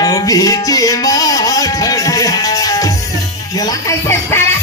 बीचे माथड़िया गेला कैसे सारा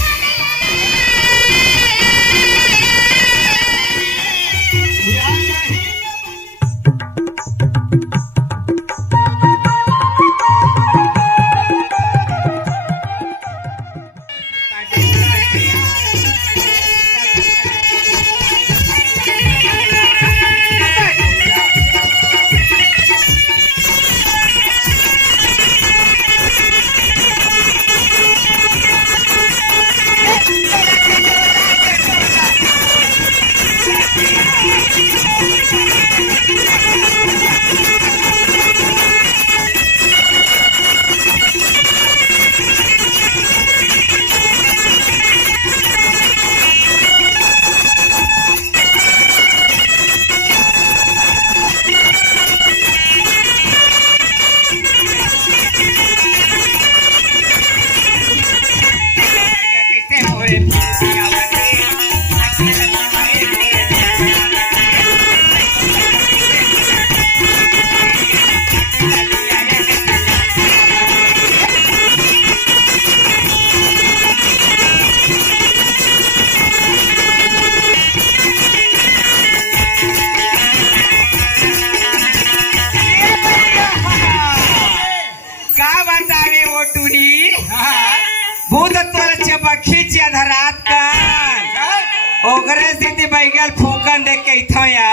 भूतत्वच्या बखीच्या धरात का ओकरे स्थिति बैगल फूकन देख के इथो या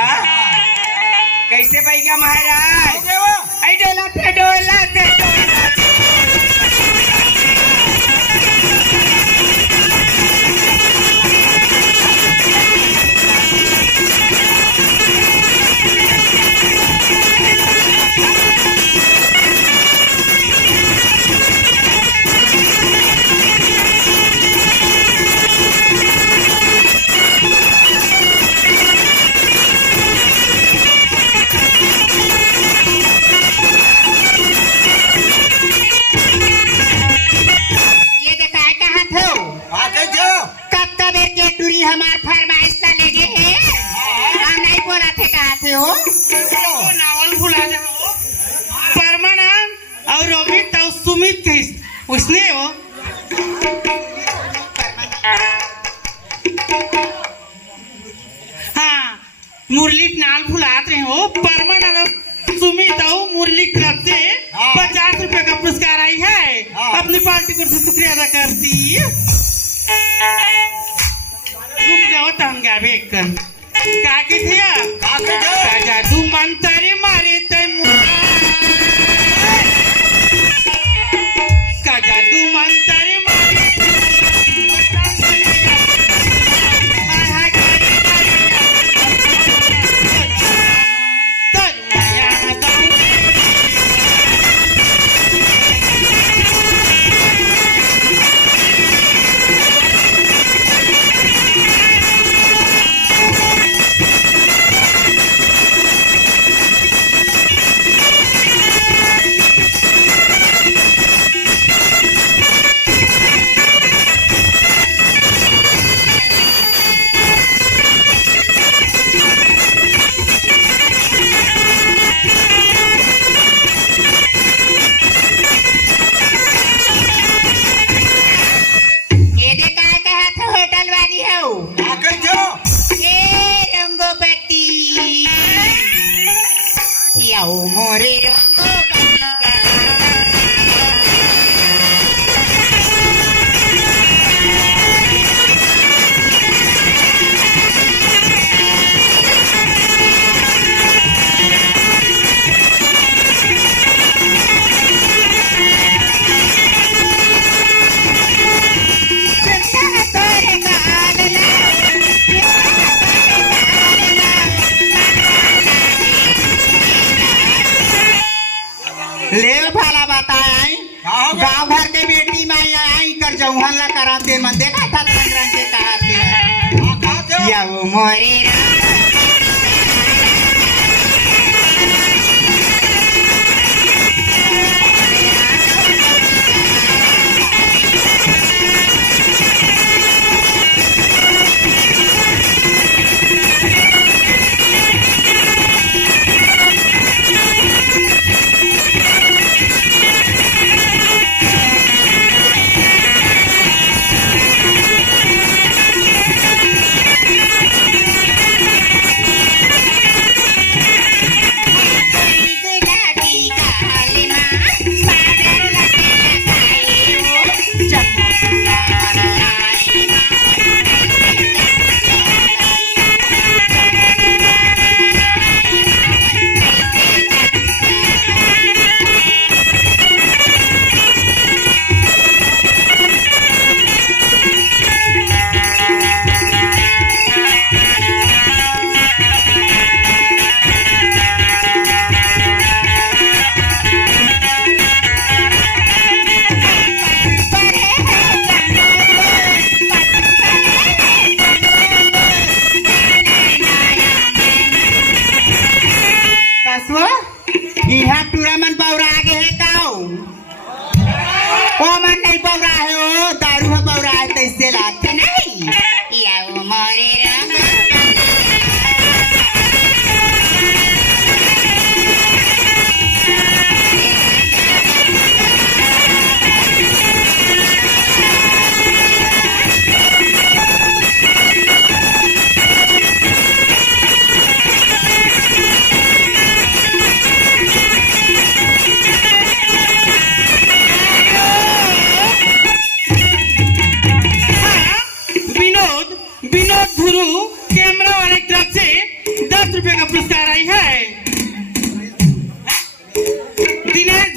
कैसे बैगा महाराज आई डोला पे डोला से हमार फरमाइश ला लेगे है हम नहीं बोला थे कहा थे हो नावल भुला जाओ परमानंद और अमित और सुमित के उसने हो हाँ मुरली नाल भुलात रहे हो परमानंद सुमित और मुरली क्लब से 50 रुपए का पुरस्कार आई है अपनी पार्टी को शुक्रिया अदा करती काके थिया का जादू मंतरे मारे तन का जादू मंतरे मारे मोरे ले भाला बताए गांव भर के बेटी में आई कर जौहन ला कराते मन देखा था रंग के कहा या वो मोरे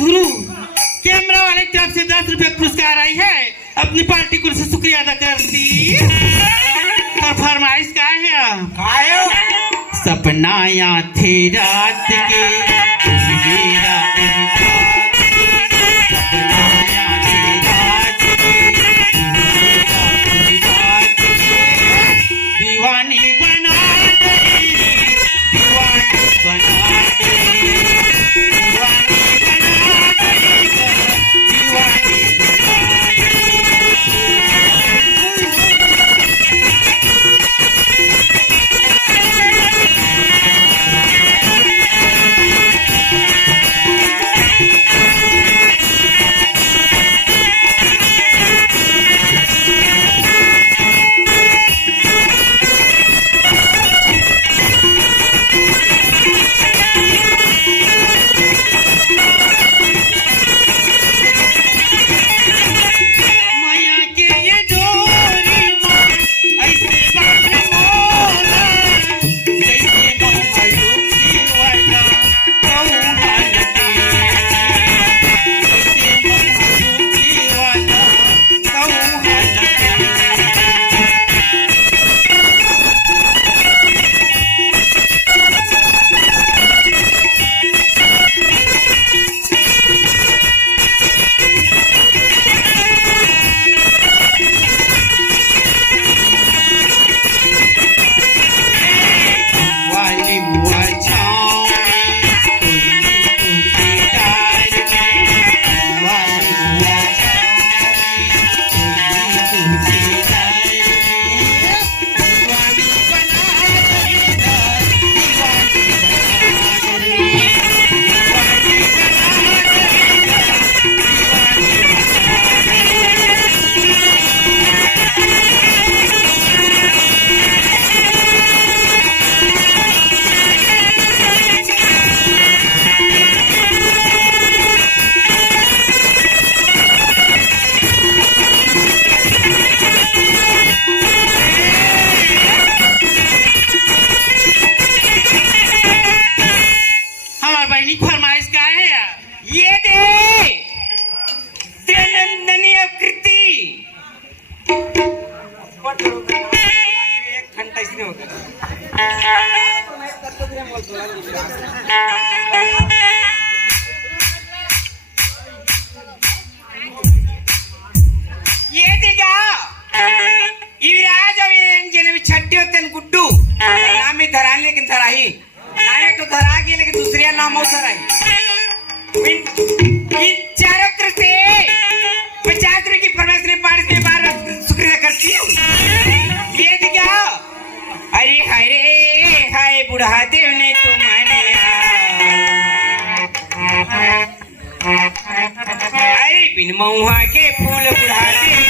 गुरु कैमरा वाले की तरफ से 10 रुपए पुरस्कार आई है। अपनी पार्टी को से शुक्रिया अदा करती। और फरमाइश क्या है? आयो सपना या थे रात के मेरा सपना या थे रात के मेरा दीवानी बना दे, दीवानी बना दे, दीवानी बना दे, दीवानी बना दे। माया के ये डोरी माँ ऐसे बांधे मोला, जैसे मोहल्लों की वाला कौहाल के, जैसे मोहल्लों की वाला कौहाल के। वाली मुआ छाँव में, कोयली टूटे डाल में। वाली मुआ छाँव में, कोयली टूटे डाल में। दीवानी बना देगा, दीवानी बना देगा, दीवानी बना देगा, दीवानी हमार बहनी फरमाइश का है यार। ये दे त्रिनंदनी कृति एक घंटा इसने हो गया। ये देगा युवराज और जिन्हें छट्टी होते हैं गुड्डू नाम ही धरा लेकिन धराही नामे तो धरा गई लेकिन दूसरे नाम हो धराही इन चारों से 50 रुपए की परमेश ने 5 के बार शुक्रिया करती हूँ। ये दिया अरे हरे हाय बुढ़ा देव ने तुम्हारे अरे बिन महुआ के फूल बुढ़ा देव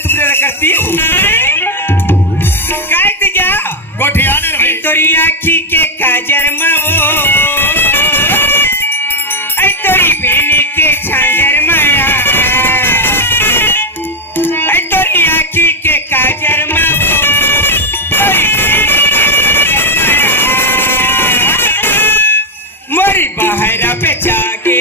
शुक्रिया करती काय तुझ्या गोठिया ने भाई तोरी आखी के काजर मावो ऐ तोरी बेने के झांझर माया ऐ तोरी आखी के काजर मावो तोरी बेने के झांझर माया मोरी बाहरा पे जागे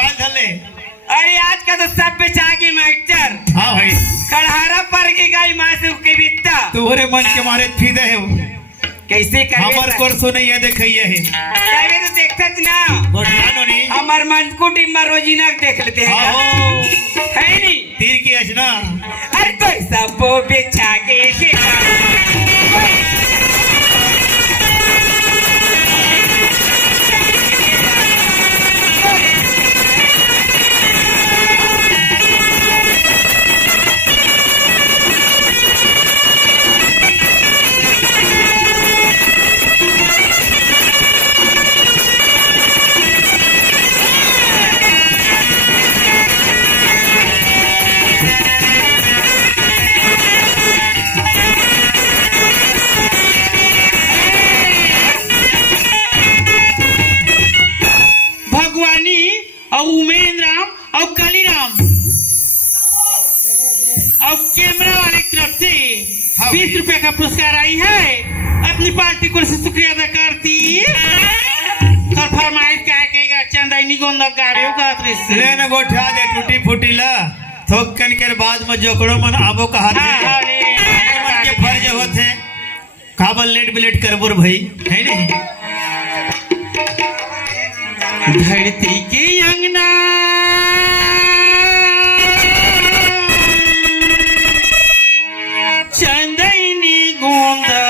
अरे आज का तो सब बेचागी मास्टर हाँ भाई कड़हारा पर की गाय मासू के बीता तुम्हारे मन के मारे फीदे है कैसे करे हमार कोर्सो नहीं है देखिए है तबे तो देखत ना गोठिया नो नहीं हमार मन को टिम्मा रोजीना देख लेते हैं आओ है नहीं तीर की अजना अरे तो सब बेचागे के और उमेंद्र राम और कालीराम और कैमरा वाले की तरफ से 20 रुपए का पुरस्कार आई है। अपनी पार्टी को शुक्रिया अदा करती और फरमाइश क्या कहेगा चंदाई गोंदा गाड़ियों का लेने गोठा दे टूटी फूटी ला थोकन के बाद में जोकड़ो मन आबो कहा मन के फर्ज होते काबल लेट बिलेट करबुर भाई है नहीं धरती के अंगना चंदनी गोंदा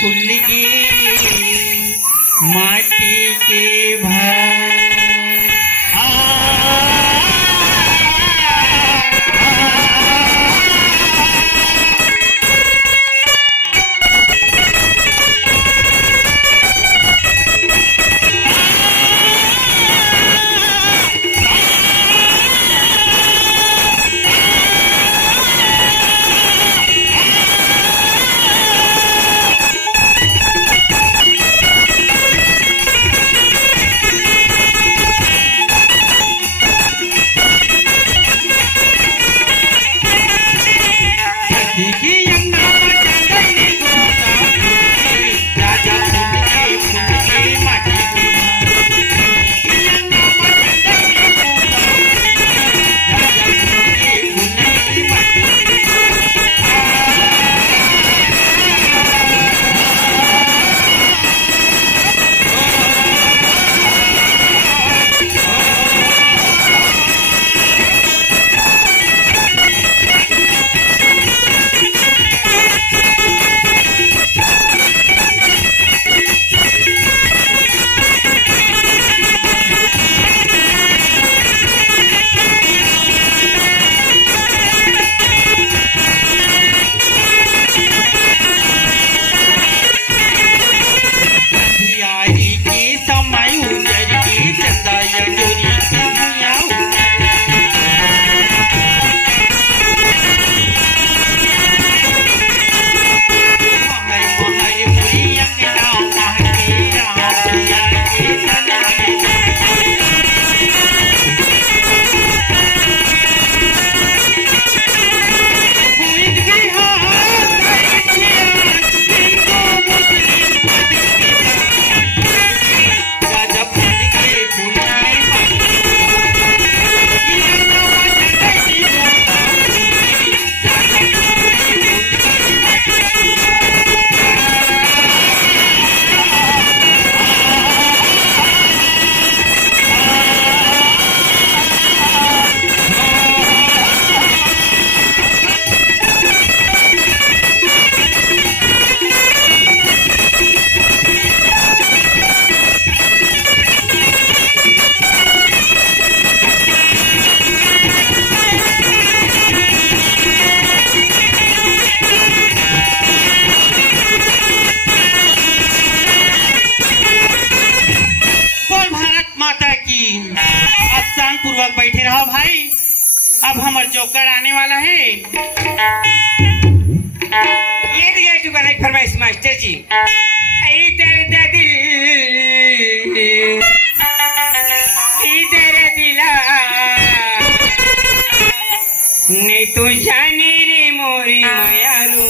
फुलगी माटी के भार हमार जोकर आने वाला है। ये दिया तू बनाई फरमाइश मास्टर जी। ऐ दर्द दिल इधर दिला नहीं तू जानी रे मोरी मायारू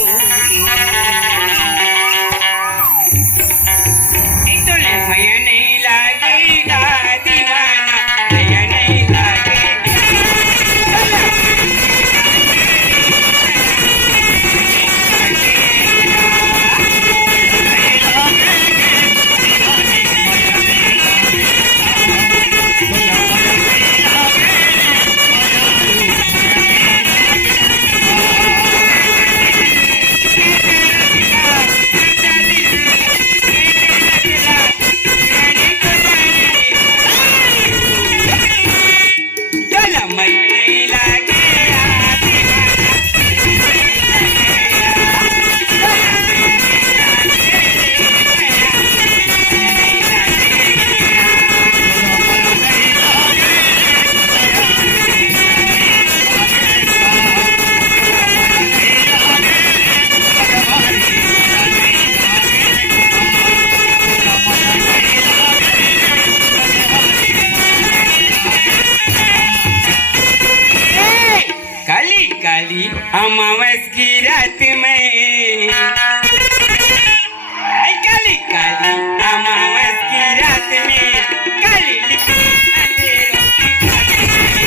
एक तो ले माया नहीं लागेगा दीवाना माया नहीं लागेगा काली अमावस की रात में काली काली अमावस की रात में काली लिखी अंधेरों की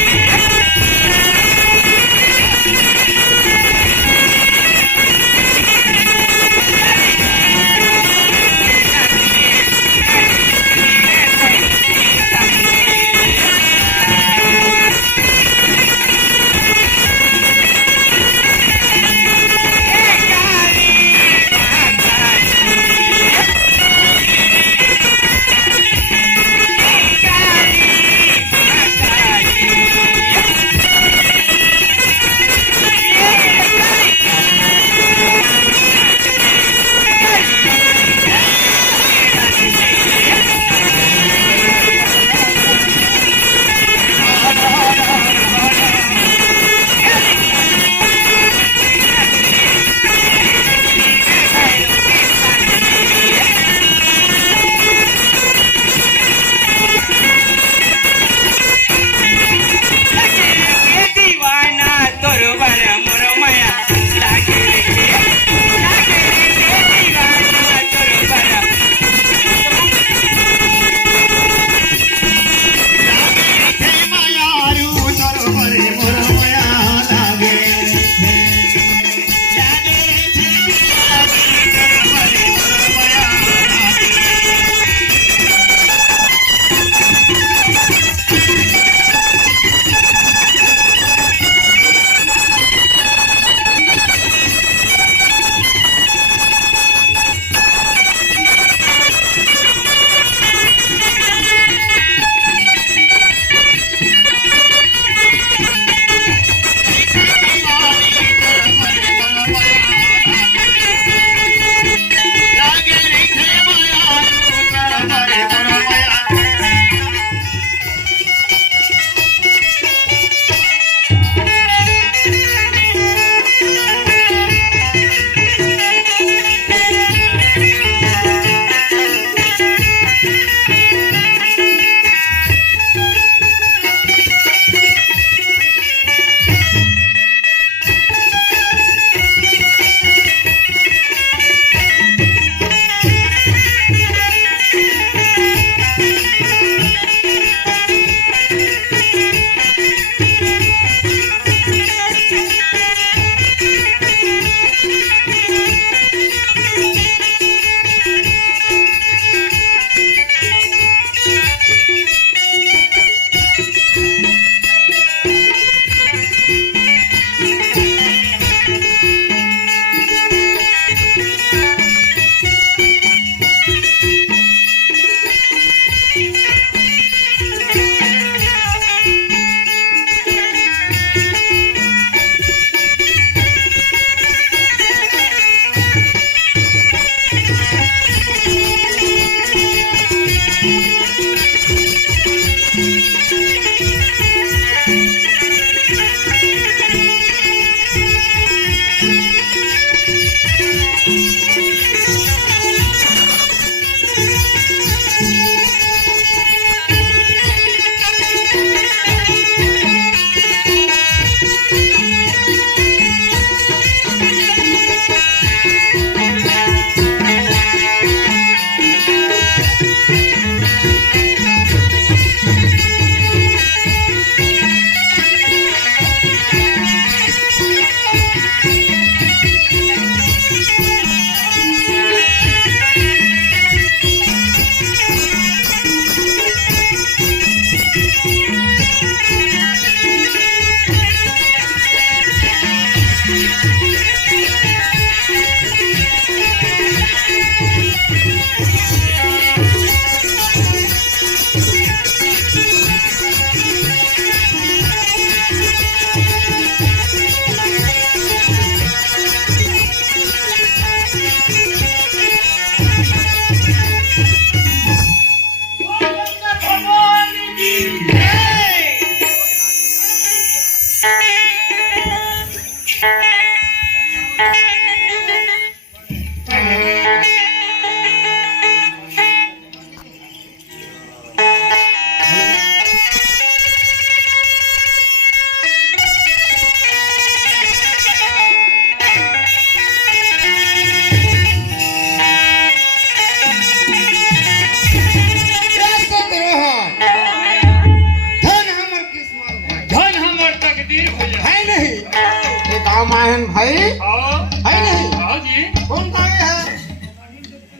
का माहन भाई आओ है नहीं आओ जी कौन गावे है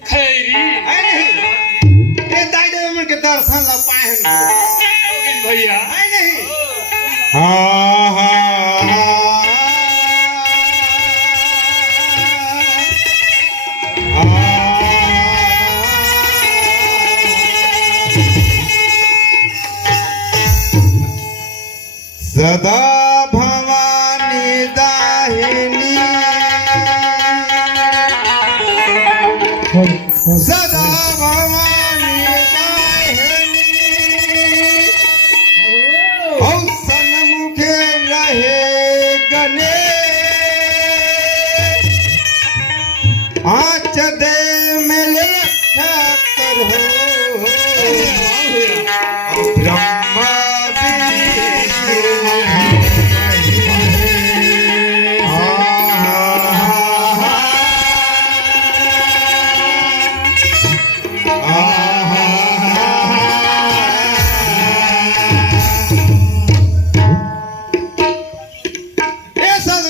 खैरी है नहीं ए दाई दे मन के दर्शन ला पाहन गोविंद भैया है नहीं हाँ हाँ सदा भवानी दाहिनी सदा भवानी दाहिनी और सन्मुखे रहे गने आँच दे मेरे रक्षा करो ब्रह्मा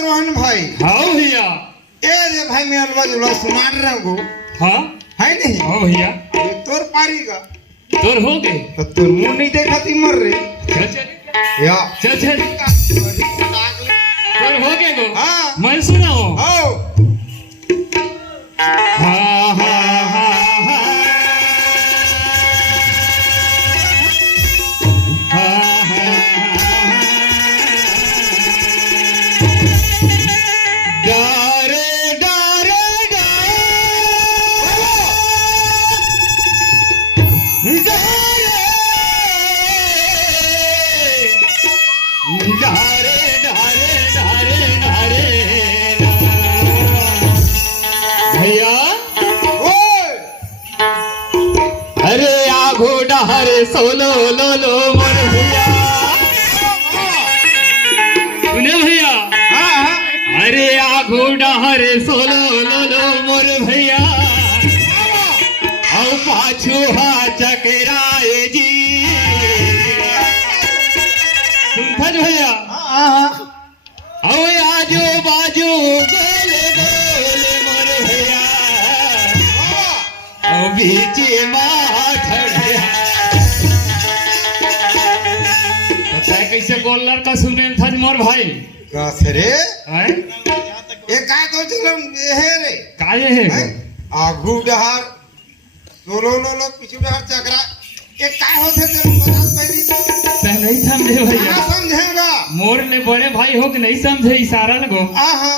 हाँ भैया भाई मैं अलवा जुला सुनार रहा हूँ हाँ है नहीं हाँ भैया ये तोर पारीगा तोर हो गए तो तोर मुंह नहीं देखा थी मर रही चल चल या चल चल तोर हो गए गो हाँ मैं सुनाओ आओ हाँ हाँ हाँ डारे डारे भैया ओए अरे आगो डहरे सोलो लो लो मोर भैया सुने भैया हाँ हाँ अरे आगो डहरे सोलो लो लो मोर भैया औ पाछू हा चकराए जी सुनथन भैया हाँ औ आजू बाजू गोल गोल मोर भैया औ बीच माथड़िया पता है कैसे गोलर का सुने था मोर भाई कैसे रे हैं ये काय तो चलम हे रे काये है हैं? आगू डहार सोलो लो लो पिछू डहार चकरा ये काय होते तेरे बता पहली ते नहीं समझे क्या भैया समझेगा मोर ने बड़े भाई हो कि नहीं समझे इशारा लगो आहा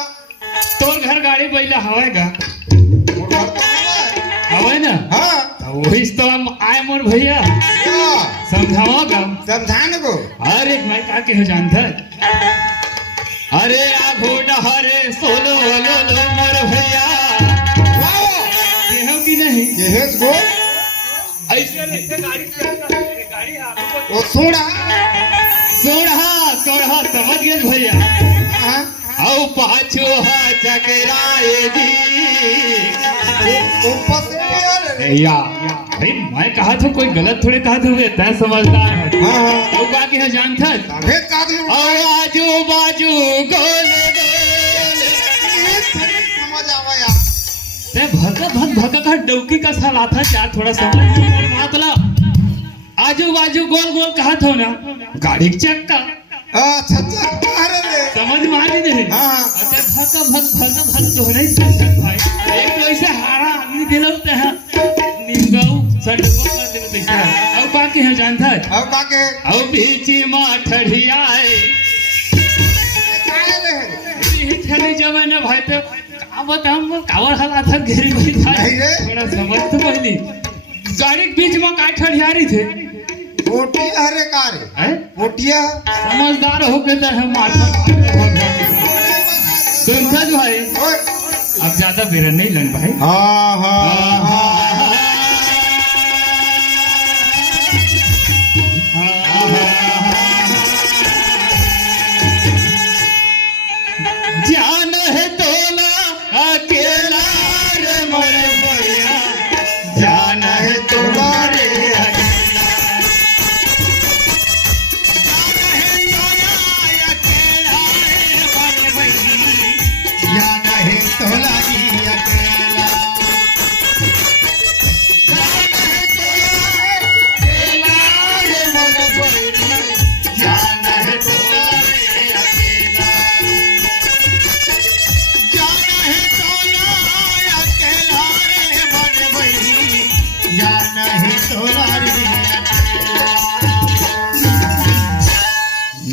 तोर घर गाड़ी बैला हवाएगा और घर तो है हवाए ना हाँ वही तो हम आए मोर भैया क्या समझाओगा समझाने को अरे मैं का के हो जानता अरे आगो डहरे सोलो लो लो मोर भैया वाह ये हो कि नहीं ये है गो ऐसे ऐसे गाड़ी वो सुना सोढ़ा सोढ़ा समझ गए भैया हाँ औ पाछू हा चकराए जी ऊपर से यार या भाई मैं कहा था कोई गलत थोड़े कहा था तय समझदार है हाँ हाँ तो बाकी है जानता भेद का आदमी और आजू बाजू गोल गोल समझ आवा यार ते भगा का डौकी का साल आता यार थोड़ा समझ में मतलब आजू बाजू गोल गोल कहा था ना गाड़ी का चक्का अच्छा अरे रे समझ में आ नहीं हाँ अच्छा भगा तो नहीं सकता भाई एक तो ऐसे हारा आदमी दिलते हैं निंगाऊ सटको कर देते हैं और बाकी है जानता है अब बाके और बीच में ठड़ियाए काय रे छले जमाने भाई तो का बताऊं कावर हालात था घेरी भाई था नहीं रे। थोड़ा समझ तो पहली गाड़ी के बीच में का ठड़ियारी थे पोटी अरे का रे हैं पोटिया समझदार हो के तो हम माथा सुनता भाई ओए अब ज्यादा बेरा नहीं लन भाई हाँ हाँ हाँ जान है तोला अकेला रे मोरे भैया जान है तोला रे अकेला जान है तोला अकेला रे मोरे भैया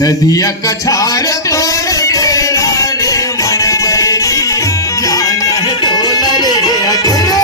नदिया कछार तोर तेरा रे मन बैरी जाना है तोला रे अकेला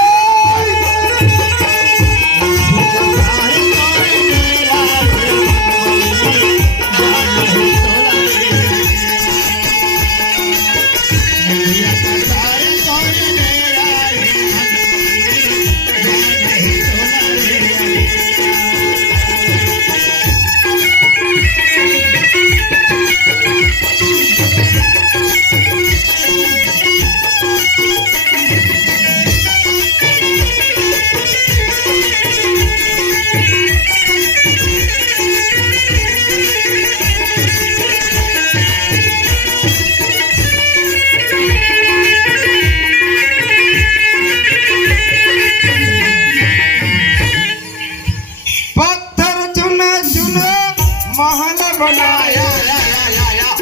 पत्थर चुना चुना महल बनाया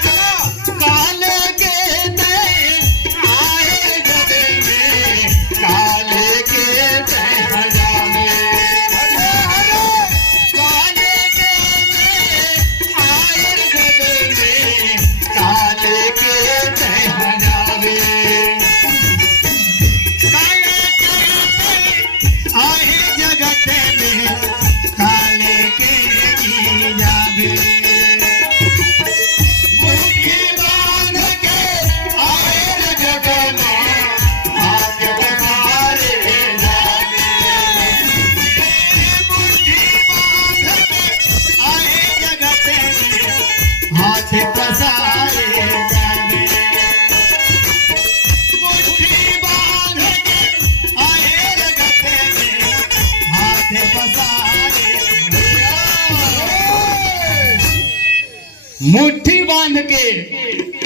काले के तय आए गले में काले के तय हजामे काले के तय आए गले में काले के तय हजामे आए जगत में काले के जी जावे मुट्ठी बांध के आए जगत में आगे हमारे जावे मुट्ठी बांध के आए जगत में हाथ पसारे जावे मुट्ठी बांध के आए जगत में हाथ पसारे मुट्ठी बांध के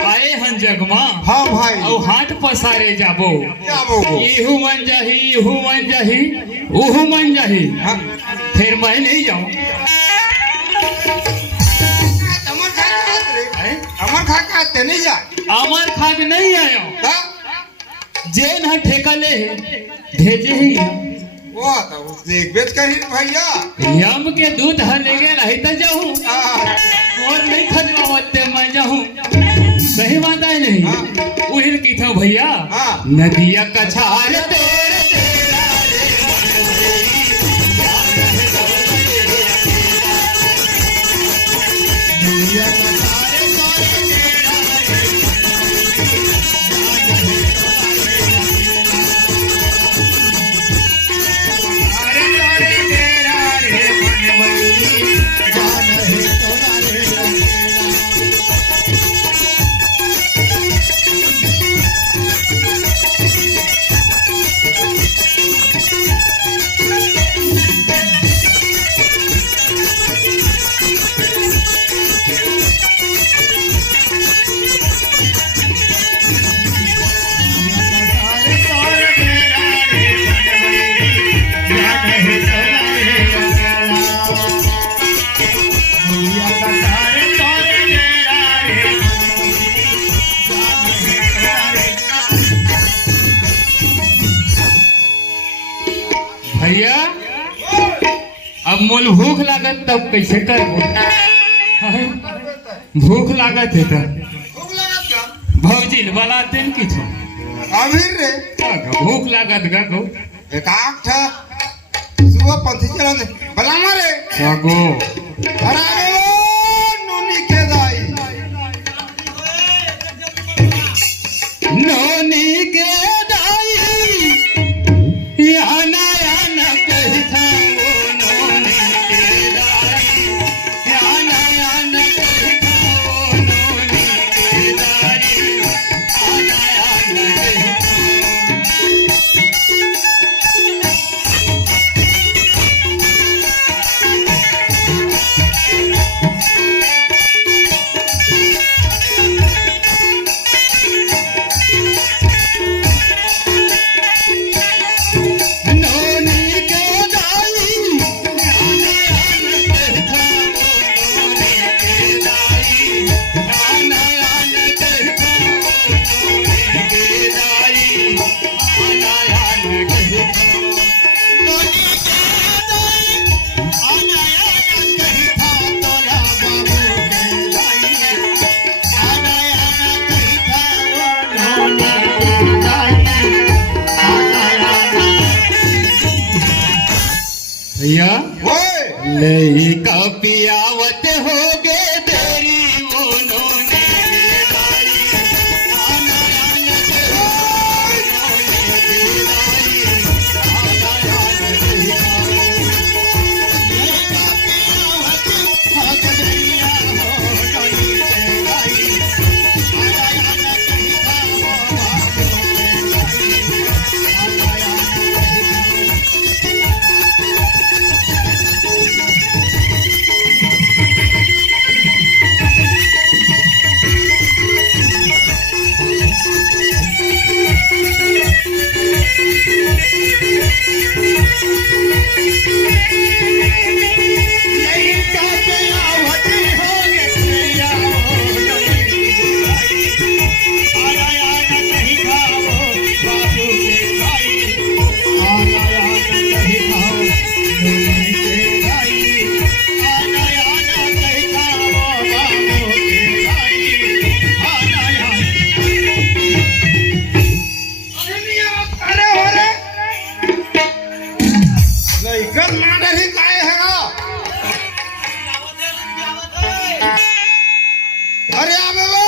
आए हन जगमा हाँ भाई और हाथ पसारे जाबो क्या बोलो इहू मन जाही उहू मन जाही हाँ फिर मैं नहीं जाऊं अमर खा के हैं? अमर खा के आते नहीं जा अमर खाद नहीं आयो का जेन हा ठेका ले भेजे ही वो आता वो देख बेच कहीं भैया यम के दूध ह ले गेल है त जाऊं और नहीं खजवावते मैं जाऊं सही बात है नहीं हाँ। उहिर की था भैया हाँ। नदिया कछार तोर तेरा रे नदिया कछार तोर तेरा अरे तोरे तेरा रे मन बैरी जान है तोला रे अरे तोरे तेरा रे मन बैरी जान है तोला रे अकेला दुनिया का सारे तोरे तेरा रे मन बैरी जान है तोला रे भैया अब मोल भूख लागत तब कैसे करबो भूख लागत है तब भूख लगा क्या भौजी बलाते न किछो अभी रे भूख लागत गा को एक आठ था सुबह पंथी चला दे भला मारे गो अरे ओ नोनी के दाई नोनी के दाई याना याना कहता वो नोनी के दाई याना याना कहता वो नोनी के दाई याना याना कहता नोनी के दाई याना याना कहता वो नोनी के दाई याना याना कहता वो नोनी के दाई याना याना कहता नोनी के दाई याना भैया ओए लइका पियावत हो गे तेरी मोनो ने बेदाई आना आना अरे हो रे लइकन मांगर ही काय है अरे आबे बा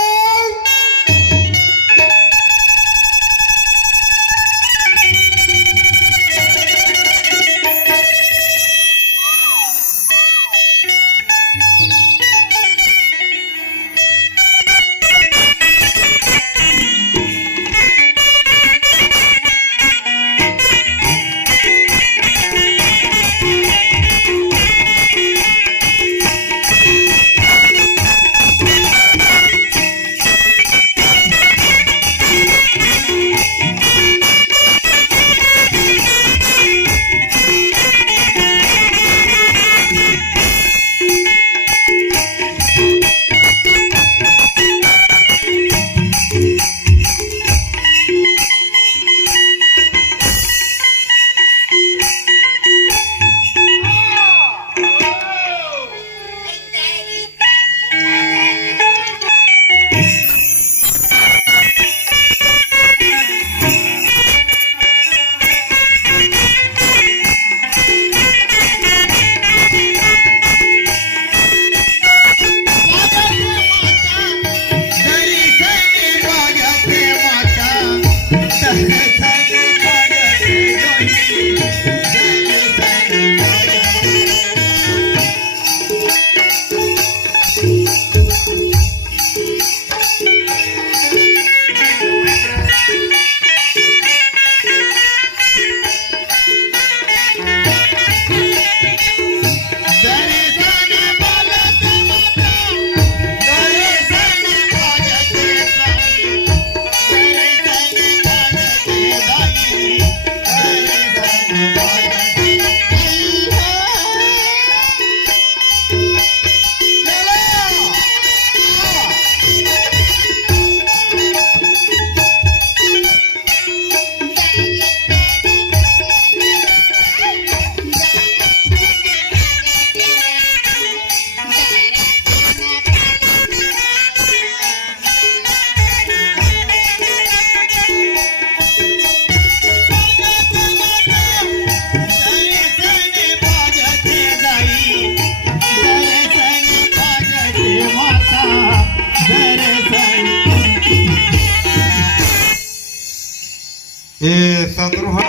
ए संद्रुहा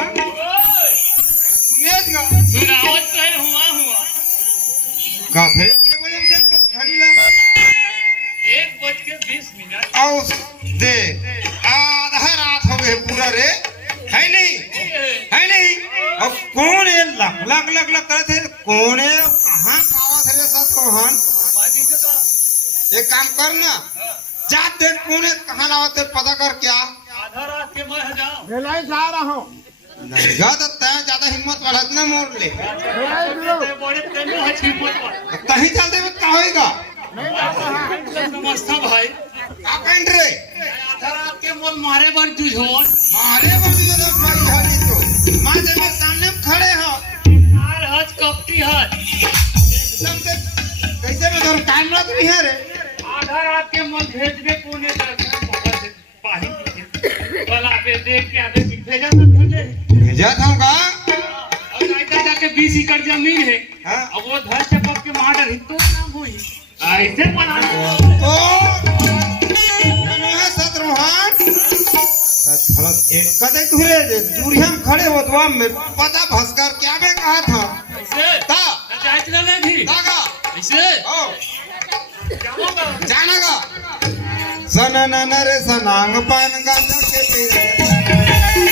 सुनेत का सुनावत तो है हुआ काफे के बजे देख तो खड़ी ला 1:20 आओ दे आधा रात हो गए पूरा रे है नहीं अब कौन है लग करते थे कौन है कहाँ कावत रे सतरोहन एक काम कर ना जा देख कौन है कहाँ लावत है पता कर क्या आधा रात के मैं जाऊं भेलाई जा रहा हूँ नहीं गा तो तय ज्यादा हिम्मत बढ़त ना मोर ले बड़े तेनो है छिपत तही चलते में का होएगा समझता भाई का पेंट रे आधा रात के मोल मारे बर जुझो मारे बड़ी जरा भाई हरी तो मां दे में सामने में खड़े हो आर हज कपटी हज एकदम से कैसे में धर टाइम लग रही है रे आधा रात के मोल भेज दे कोने पाही वाला पे देख के आधे भेजा तो भेजे भेजा था का और जाके 20 20 एकड़ जमीन है हाँ? अब वो धर चपक के मार रही तो नाम हुई ऐसे बना ओ है शत्रुहान भला एक कदे घुरे दे दूरिया में खड़े हो तो मेरे पता भस्कर क्या बे कहा था ऐसे ता चाय चला ले भी दागा ऐसे ओ जाना का सनन रे सनांग पान गाना के पीरे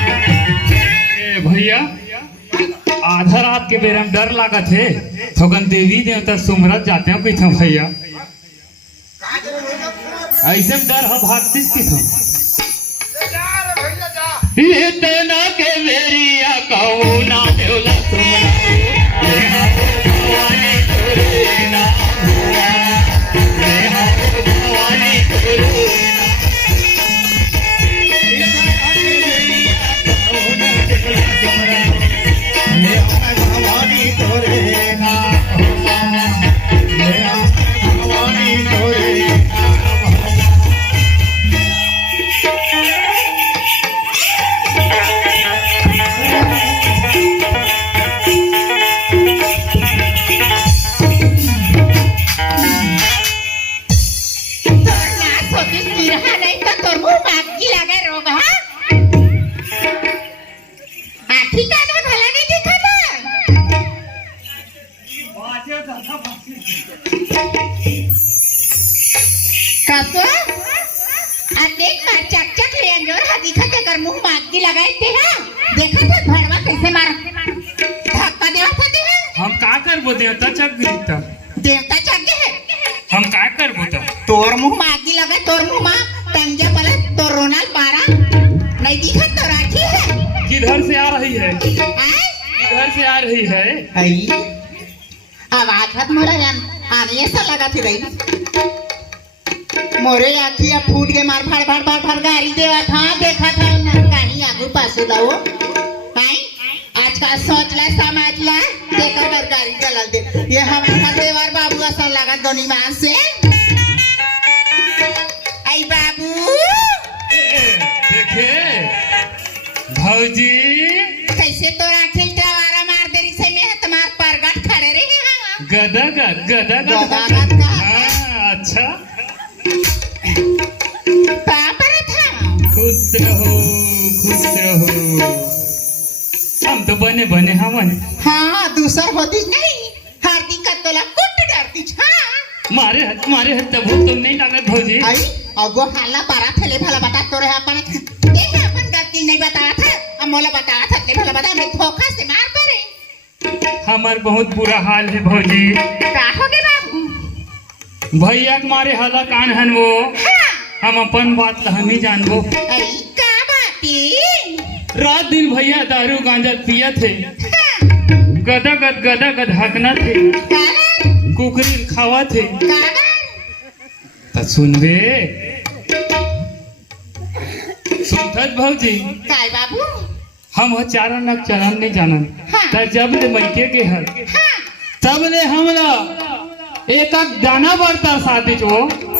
ए भैया आधा रात के बेर में डर लागत है थोकन देवी देवता सुमरत जाते हैं किथों भैया ऐसे में डर हो भागतीस किथों इतना के मेरिया कहू ना देवला सुमरा भवानी तोरे ना हुआ भवानी तोरे भवानी तोरे ना भवानी तोरे हम का करबो देवता चक गिरता देवता चढ़ है हम का करबो तो तोर मुंह में आगी लगा तोर मुंह में पंजा पले तो रोनाल पारा नहीं दिखत तो राखी है किधर से आ रही है आय किधर से आ रही है आई आवाज हाथ मोरा जान आने ऐसा लगा थी रही मोरे आखिया फूट के मार फाड़ फाड़ फाड़ फाड़ गाड़ी देवा था देखा था ना कहीं आगू पासू लाओ आई आज का सोचला समझला देखकर कर गाड़ी चला दे ये हमारा देवर बाबू ऐसा लगा दोनी मां से आई बाबू देखे भौजी कैसे तो राखिल टवारा मार देरी से में तुम्हार परगट खड़े रहे हां गदगद गदगद गदगद का हाँ, अच्छा पापर था खुश रहो हम तो बने बने हमन हाँ दूसर होती नहीं हार्दी का तोला कुट डरती हाँ मारे हाथ तब तो नहीं लागत भौजी आई अगो हाला पारा थले भला बता तोरे अपन देख अपन गलती नहीं बताया था अब मोला बताया था ले भला बता मैं धोखा से मार पड़े हमार बहुत बुरा हाल है भौजी का हो गए बाबू भैया के मारे हाला कान हन वो हाँ हम अपन बात ला हम ही जानबो अरे का बाती रात दिन भैया दारू गांजा पिया थे हाँ गदगद हकना थे कारण कुकरी खावा थे कारण तो सुनबे सुनथत भौजी काय बाबू हम हो चारण नक चरण नहीं जानन हाँ। त जब ले मैके के हर हाँ तब ले हमला एक दाना बरता शादी जो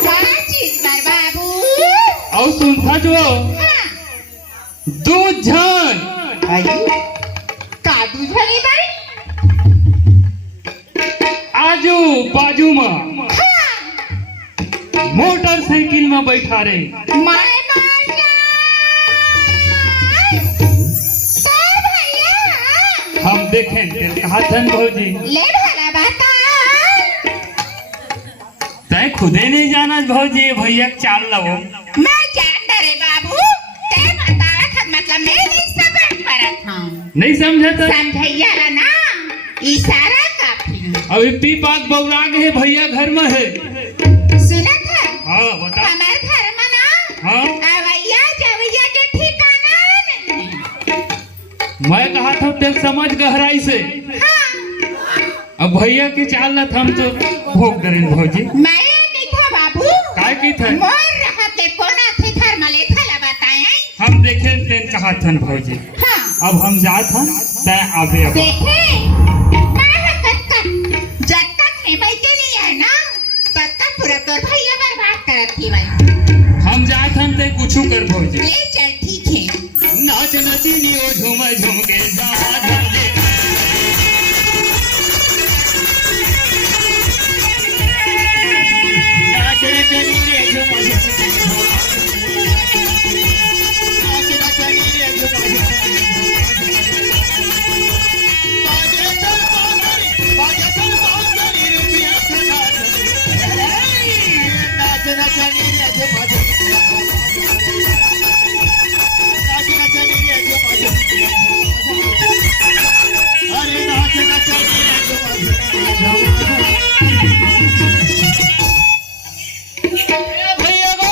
सारा चीज बार बाबू और सुनथा जो हाँ दो जन आई का दूधरी बाई आजू बाजू में हाँ मोटरसाइकिल में बैठा रे माय भैया हम देखें तेरे कहा धन भौजी ले भला बता तय खुदे नहीं जाना भौजी भैया के चाल लो मैं जान रे बाबू ते बतावा था मतलब मैं नहीं समझ परत हां नहीं समझा तो समझैया ला ना इशारा काफी अभी पी पाक बौरा गए भैया घर में है सुना था हाँ बता हमारे घर में ना हाँ अवैया जवैया के ठिकाना नहीं मैं कहा था देख समझ गहराई से हाँ अब भैया की चाल न हम तो भोग करें भौजी मैं नहीं है मोर रहा के कोना थे थर्मले थला बताए हम देखे ट्रेन कहा थन भौजी हाँ अब हम जात हन तय आवे अब देखे मैं कत्ता जब तक मैं भाई के लिए है ना तब तक पूरा कर भैया बर्बाद करत थी भाई हम जात हन ते कुछू कर भौजी ले चल ठीक है नाच नचनी ओ झूम झूम के जावा झूम के नाच नचनी रे झूम झूम के नाच नचनी रे झूम झूम के बाजतन बाजरी रुपया सदा नाच नचनी रे झूम झूम अरे नाच नचनी रे झूम भैया गो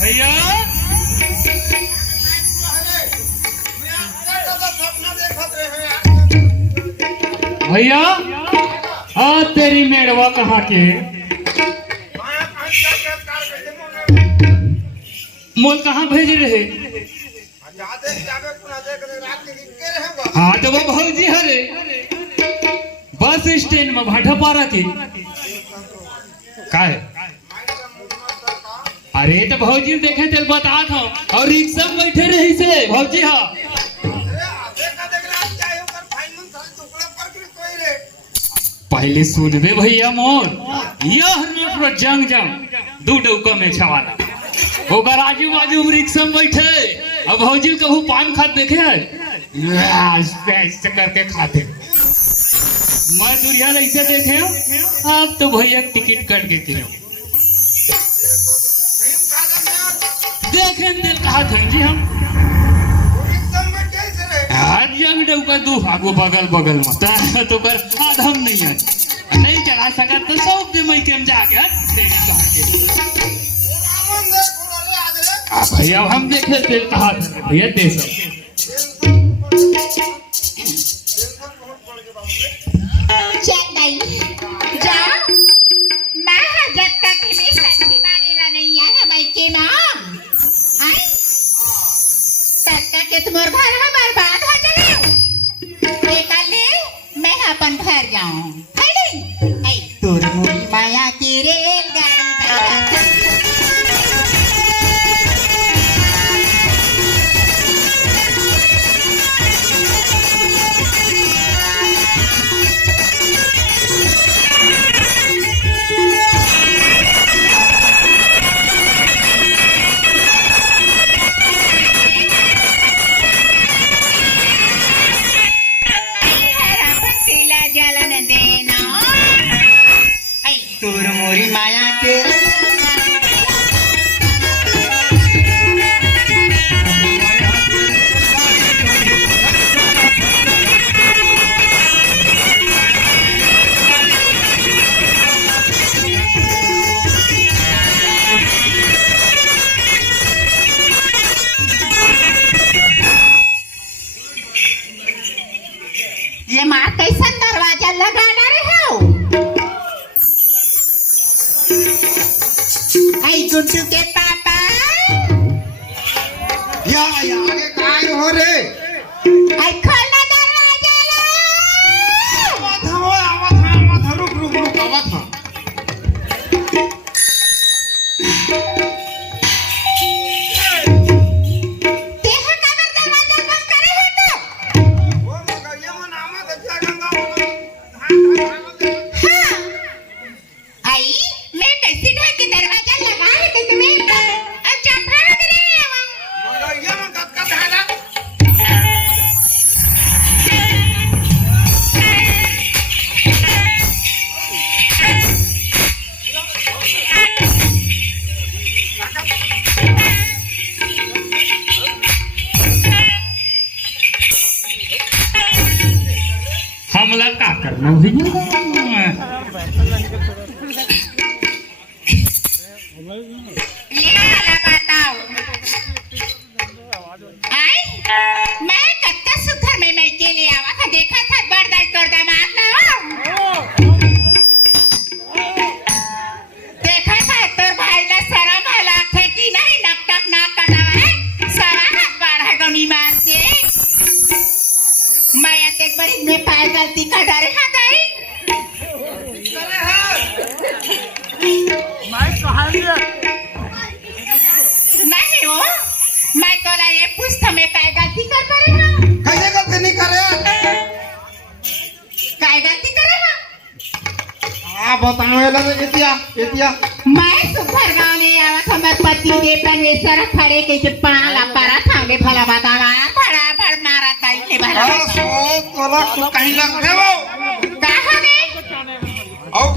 भैया भैया आ तेरी मेड़वा कहाँ के मोल कहाँ भेज रहे हाँ तो वो भौजी हरे बस स्टैंड में भाटापारा के का है अरे तो भौजी देखे थे बता था और रिक्शा में बैठे रही से भौजी हाँ पहले सुनबे भैया मोर यह नोट जंग जंग दू डौका में छवाना ओकर आजू बाजू रिक्शा में बैठे अब भौजी कहूँ पान खात देखे ऐसे करके खाते मैं दुरिया ऐसे देखे अब तो भैया टिकट कट के देखे दिल कहा था जी हम जंग डौका दू आगो बगल बगल में तो कर आधम नहीं है नहीं चला सका तो सब दे मैं केम जाके भैया हम देखे दिल कहा था भैया दे चल गई जा मैं जब तक इन्हें सच्ची मानेला नहीं है मैं के नाम आई तब तक के तुम्हार घर में बर्बाद हो जाए निकाले मैं अपन घर जाऊं है नहीं ऐ तोर मोरी माया की रेलगाड़ी तोर मोरी माया के ये माँ कैसा दरवाजा लगाना रहे हो आई गुड्डू के पापा या आगे काय हो रे आई खोलना दरवाजा आवा था रुक रुक रुक आवा था तेहा काबर दरवाजा बंद करे है तो वो मगैया में नामा देखा गंगा हाँ आई मैं कैसे ढक के दरवाजा लगा है तो तुम्हें अब चंपा दे रहे हो मगैया में कक्का धारा हमला का करना भैया ले वाला बताओ आई मैं कत्ता सुखर में मैं के लिए आवा था देखा था बड़दाई तोड़ दामाद ना मोला ये पूछ मैं काय गलती कर परे ना कैसे गलती नहीं करे काय गलती करे ना बताओ एतिया मैं सुपर गांव में आवत हमर पति दे परमेश्वर खड़े के जे पाला पारा थांगे भला बतावा बड़ा बड़ मारा ताई के भला सो तोला तू कहीं लग रे वो कहां में आओ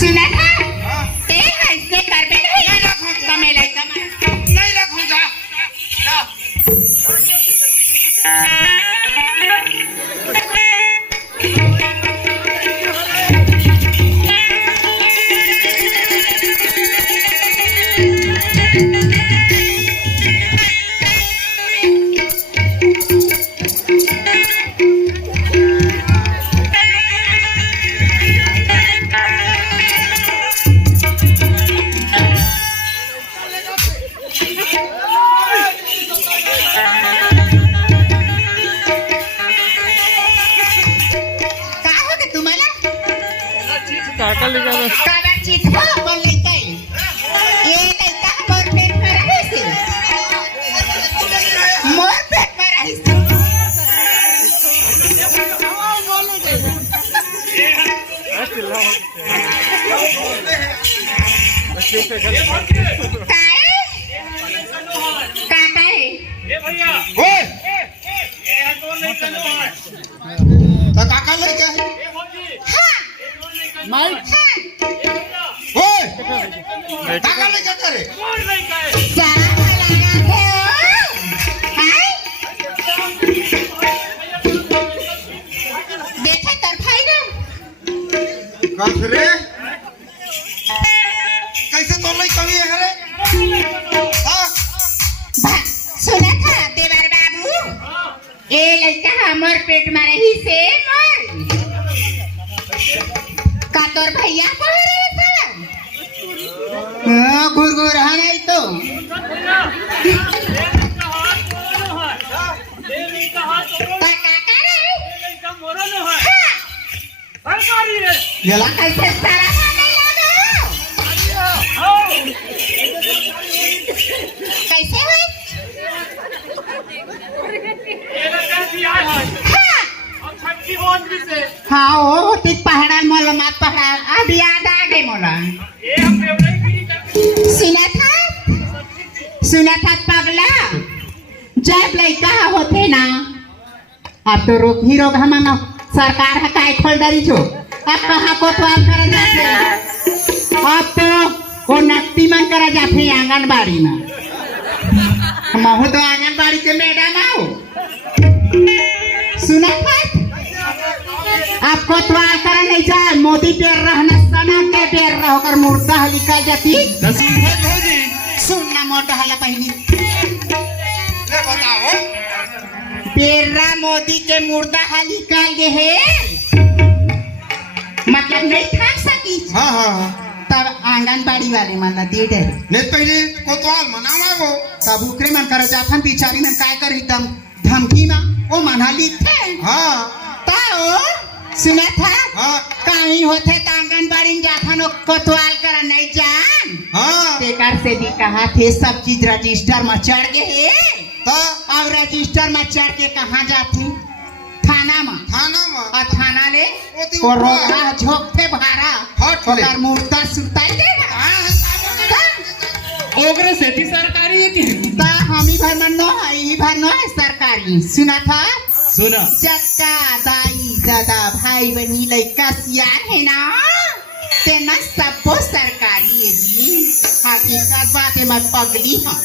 सुना था ते ऐसे करबे नहीं तमे लइका नहीं रखूं जा का हो के तुम्हाला काला चीज हो बोल लेते ये लइका मोर पेट में रहे से मोर पेट में रहे से ओए तो काका लइका ओए काका लइका करे देखे तर भाई ना कस रे कैसे तो लइका भी है रे हां सुना था देवर बाबू ए लड़का हमर पेट में रही से मर का तोर भैया कह रहे था गुरगुर है नहीं तो का करे यला कैसे सारा खाने लगा कैसे हुई हाँ वो तिक पहाड़ा मोला मत पहाड़ा अब याद आ गए मोला सुना था पगला जब लड़का होते ना अब तो रोग ही रोग हम सरकार है काय खोल डरी छो अब कहाँ कोतवाल करे जाते अब तो वो नक्ति मन करा जाते आंगनबाड़ी में महू तो आंगनबाड़ी के मैडम आओ सुना था आप कोतवाल करे नहीं जाए मोदी पेड़ रहना सना के पेड़ रहो कर मुर्दा निकल जाती सुनना मोटा हला पहली ले बताओ पेरा मोदी के मुर्दा हाल निकाल गए है मतलब नहीं था सकी हां हां तब आंगनबाड़ी वाले माना दे दे ने पहले कोतवाल मनावा वो तब उकरे मन कर जाथन बिचारी मन काय कर तम धमकी में ओ मना लिखे हां ताओ सुना था हां कहीं होते तो आंगनबाड़ी में जाथन ओ कोतवाल कर नहीं जान हां बेकार से भी कहा थे सब चीज रजिस्टर में चढ़ गए है ता अब रजिस्टर में चढ़ के कहाँ जाती थाना में और थाना ले ओती और रोका झोंकते भारा हट ले और मुर्दा सुताई देगा ओकरे सेठी सरकारी है कि ता हम ही भर में न है सरकारी सुना था सुना चक्का दाई दादा भाई बहनी लड़का सियार है ना तेना सबो सरकारी है जी हकीकत बात है मैं पगली हूँ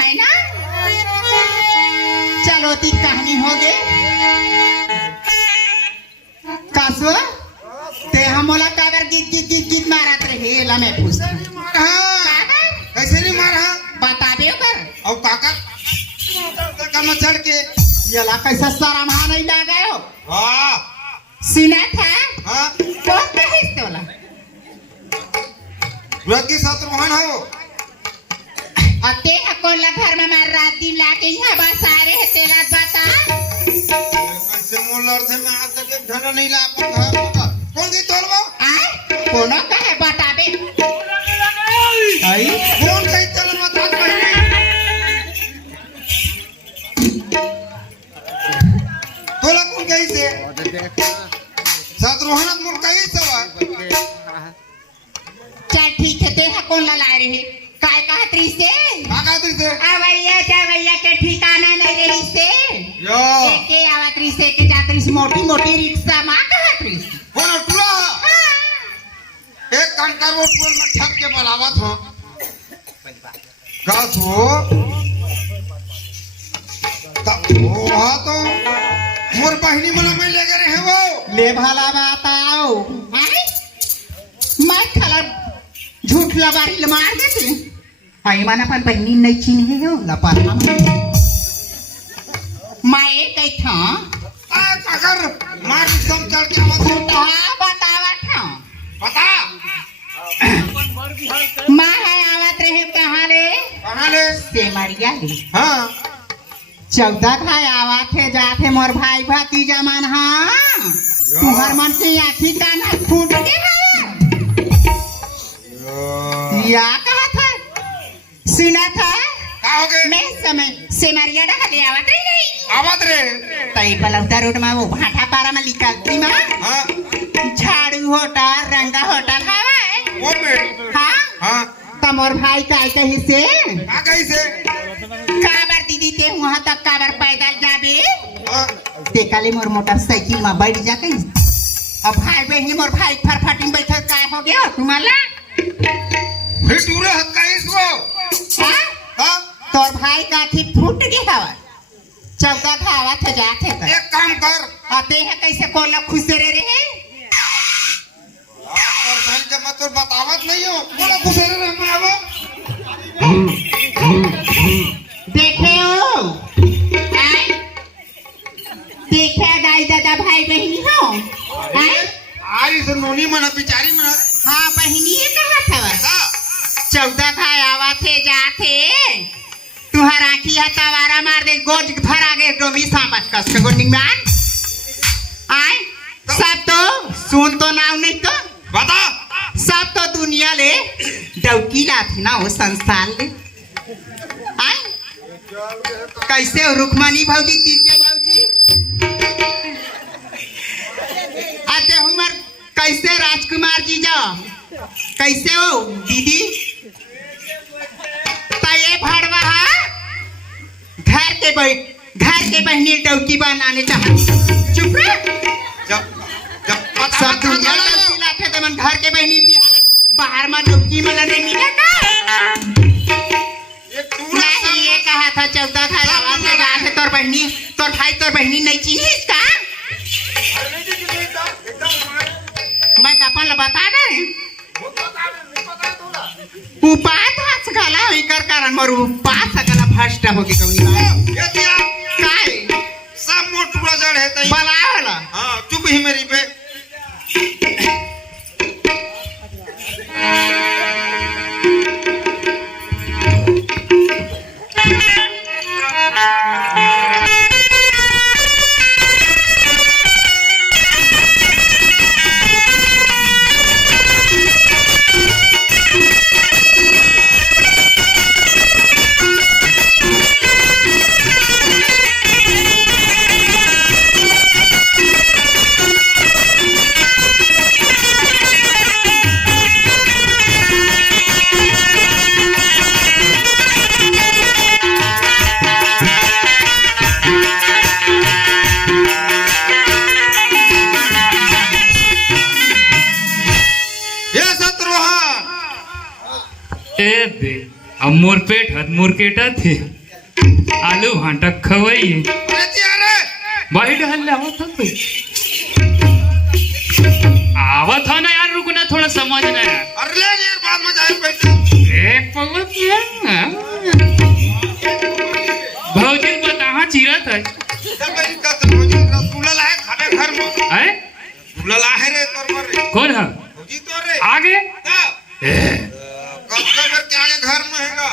है ना चलो ती कहानी हो गई कासो ते हमोला काबर गीत मारत रहे ला मैं पूछता कैसे नहीं मारा बताबे कर और काका काका में चढ़ के यला कैसा शर्म हा नहीं लगा हो वाह सुना था हां कौन कहे तोला रकी शत्रुघ्न हो अते अकोला घर में मार रात दिन लाके यहाँ बस आ रहे तेला बता कैसे मोलर थे मैं आज तक एक घंटा नहीं ला अपन घर कौन दी तोड़बो आए कोनो कहे बताबे आई ठीक है ते कौन ला लाए रही काय कहा त्री से का कहती से आवैया जावैया के ठिकाना नहीं रही से यो एके आवत त्री से के जात्री से मोटी मोटी रिक्शा मां कहत त्री कौन टुला एक काम कर वो टुल में ठक के बुलावत हो गास हो वहाँ तो मोर बहनी मन में लगे रहे वो ले भला बात आओ हैं मैं खला झूठ लबारी मार देते आई माना पर बहनी नहीं चिन्हे हो लपाला मैं कही था अगर मार सम चढ़ के मत बतावा था बता माँ है आवत रहे कहाँ ले सेमरिया ले हाँ 14 भाई आवत है जाते मोर भाई भतीजा मन हाँ तुहर मन के आँखी कान फूट के या कहा था सुना था का हो गए मैं समय सेमरिया डले आवत रही आवत रे तई बलौदा रोड में वो भाटा पारा में निकलती माँ हाँ झाड़ू होटल रंगा होटल हवा वो में हाँ हाँ तमोर भाई का कही से का कही से काबर दीदी ते वहां तक काबर पैदल जाबे हाँ ते काले मोर मोटरसाइकिल में बैठ जा कहीं अब भाई बहनी मोर भाई फरफटी में बैठे काय हो गया तुम्हारा फिर टूरे हक का इसको हाँ हाँ तोर भाई का आँखी फूट गई हवा 14 खावा थे जाते कर एक काम कर आते हैं कैसे कोला खुश रहे और जब मैं तो बतावत नहीं हो बोला गुजरे रे मैं आवो देखे हो देखे दाई दादा भाई बहनी हो हैं? आई से नोनी मना बिचारी मना हाँ बहनी ये कहा था का 14 खाए आवा थे जाते तुहर आँखी हतावारा मार दे गोज भर आगे डोमी सांबत कस के गोनी मान आए सब तो सुन तो नाव नहीं तो बता सब तो दुनिया ले डौकी लाथे ना वो संसार ले आए कैसे हो रुक्मणी भौजी तीजे भौजी आते उमर कैसे राजकुमार जी जाओ कैसे हो दीदी ये भड़वा घर के बहनी डौकी बनाने चाहत चुप रह जब जब पता सब दुनिया डौकी लाथे तो मन घर के बहनी बिहार बाहर में डौकी मला नहीं मिला का ये टूरा नहीं ये कहा था 14 खाए आवाज से जा से तोर भाई तोर बहनी नहीं चिन्ही इसका मैं कपन बता दे उपात हाथ गला होई कर कारण मोर उपात गला भ्रष्ट हो गई कौनी बात ये दिया काय सब मोट टूरा जड़ है तई बलावला हां चुप ही मेरी पे ए बे अब मोर पेट हद मोर केटा थे आलू भांटा खवई अरे दिया रे भाई डहल ले आवत था आवत था ना यार रुकना थोड़ा समझना यार अरे ले यार बाद में जाए पैसे ए पवत यार भौजी बता चिरत है जब मेरी कत भौजी रसगुल्ला लाए खाने घर में हैं रसगुल्ला लाए रे तोर मर कौन है भौजी तो रे आगे का ए, कब कब के आगे घर में हैगा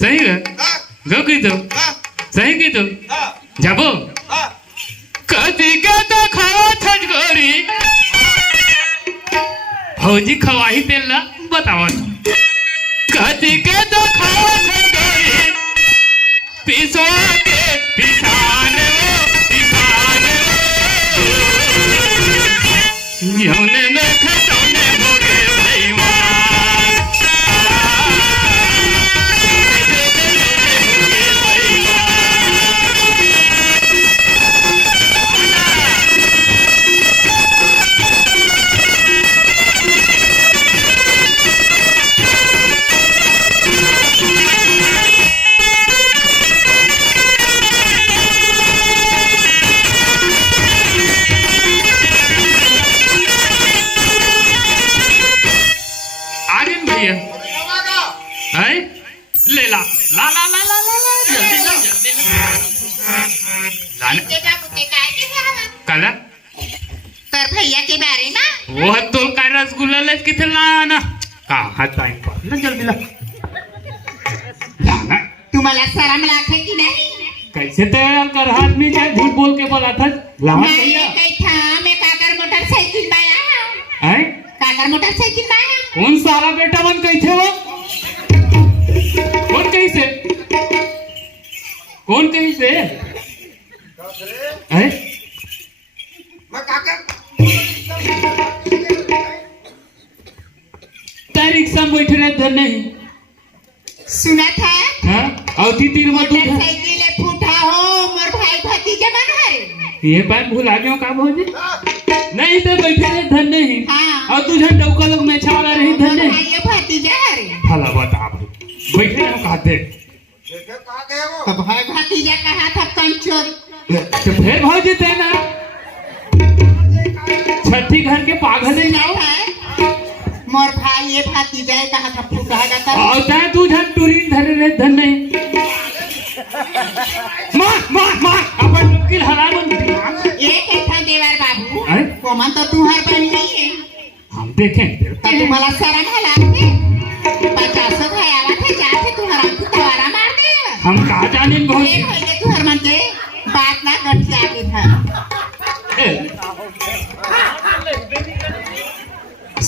सही है हां गो की तो हां सही की तो हां जाबो हां कदी के तो खावा छजगोरी भौजी खवाही तेल ला बतावा कदी के तो खावा छजगोरी पिसवा के पिसाने यौने में खतौने हो गए भाई मां भैया है ले ला ला ला ला ला ला ला जल्दी ला जल्दी ला कला तर भैया के बारे में वो है तो का रसगुल्ला ले किथे लाना कहाँ टाइम पर ना जल्दी ला लाना तुम्हाला शर्म लागते की नहीं कैसे तैयार कर आदमी चाहे झूठ बोल के बोला था लावा भैया मैं था मैं काकर मोटरसाइकिल बाया है काकर मोटरसाइकिल बाया कौन सारा बेटा बन गई थे वो कौन कैसे कौन कैसे है मैं काका तार रिक्शा में बैठे रहे धन नहीं सुना था हाँ और तीन मत मोटरसाइकिल फूटा हो मोर भाई भतीजा बन हरे ये बात भुला गयो का भौजी नहीं तो बैठे रहे धन नहीं हाँ। और तुझे डौका लोग में छाला रही धन मोर नहीं भाई भतीजा हरे भला बता भाई बैठे रहो कहते देखे कहा गए वो तो भाई भतीजा कहा था कंचोर तो फिर भौजी थे ना छठी घर के पागल ही जाओ मोर भाई ये भतीजा कहा था फूटा जाता और चाहे तू झन टूरी धरे रहे धन नहीं मार मार मार अपन मुकिल हरा मन ये कैसा देवर बाबू हैं? कोमन तो तुहार बन गई है हम देखें तो तुम्हाला शर्म हलाते 50 भाई आवा थे जाते तुहरा कुतवारा मार दे हम कहा जाने ये भौजी भइले तुहर मन के बात ना गठिया के था ए,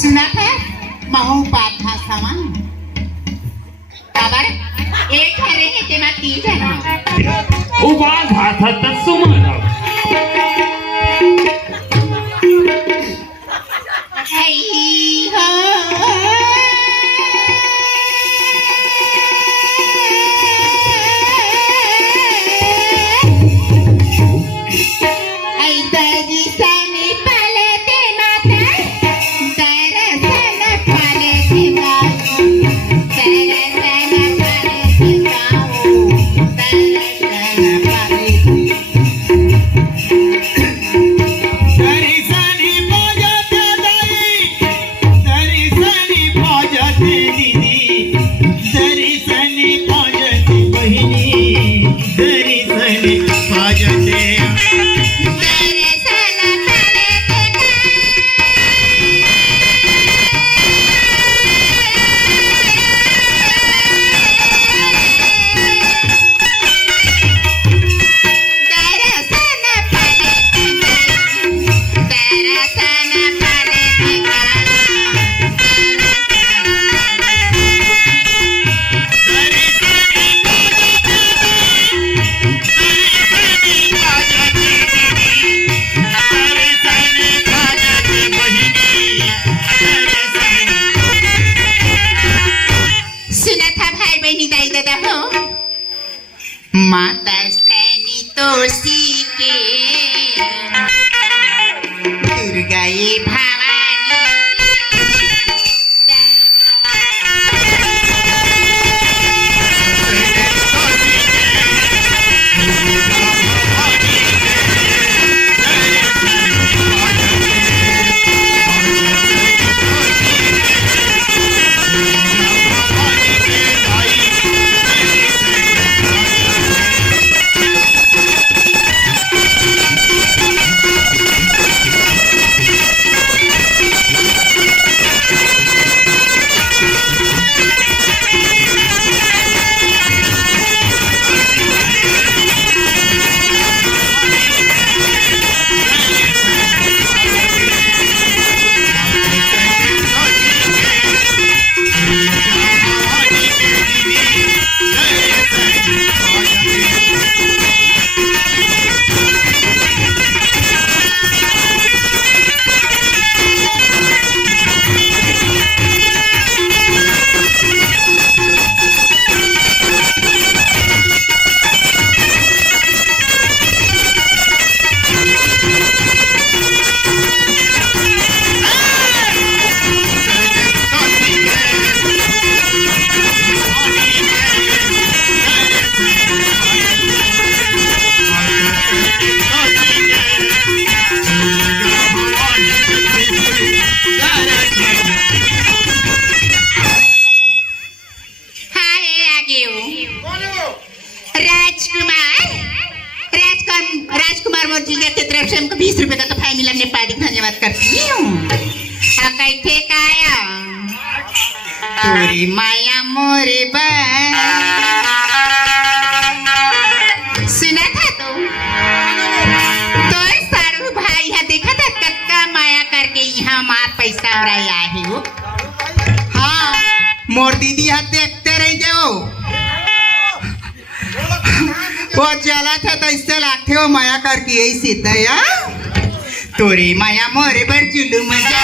सुना था महू बात था सामान खबर एक हरे है तेमा 3 जना उबाल हाथ तक सुमन हई हो आई दरी सनी पाले ते माता दरसन पाले ते गाओ दरसन पाले ते गाओ दरसन पाले दरिसनी पाजते दाई दरिसनी पाजते दीदी दरिसनी पाजते बहिनी दरिसनी पाजते दरसन पाले ते दरसन पाले ते दरसन पाले ते सुना था भाई बहनी दाई दादा हो माता सैनी तोसी के दुर्गा ये भवानी तरफ से हमको 20 रुपए का तो भाई मिला, मैं पार्टी धन्यवाद करती हूँ। कैसे काया तोरी माया मोरे बन सुना था तो सारू भाई यहाँ देखा था कक्का माया करके यहाँ मार पैसा हो रहा है वो। हाँ मोर दीदी यहाँ देखते रह जाओ, वो चला था तो इससे लाखे हो माया करके यही सीता या तोरी माया मोरे बड़ जुलू मजा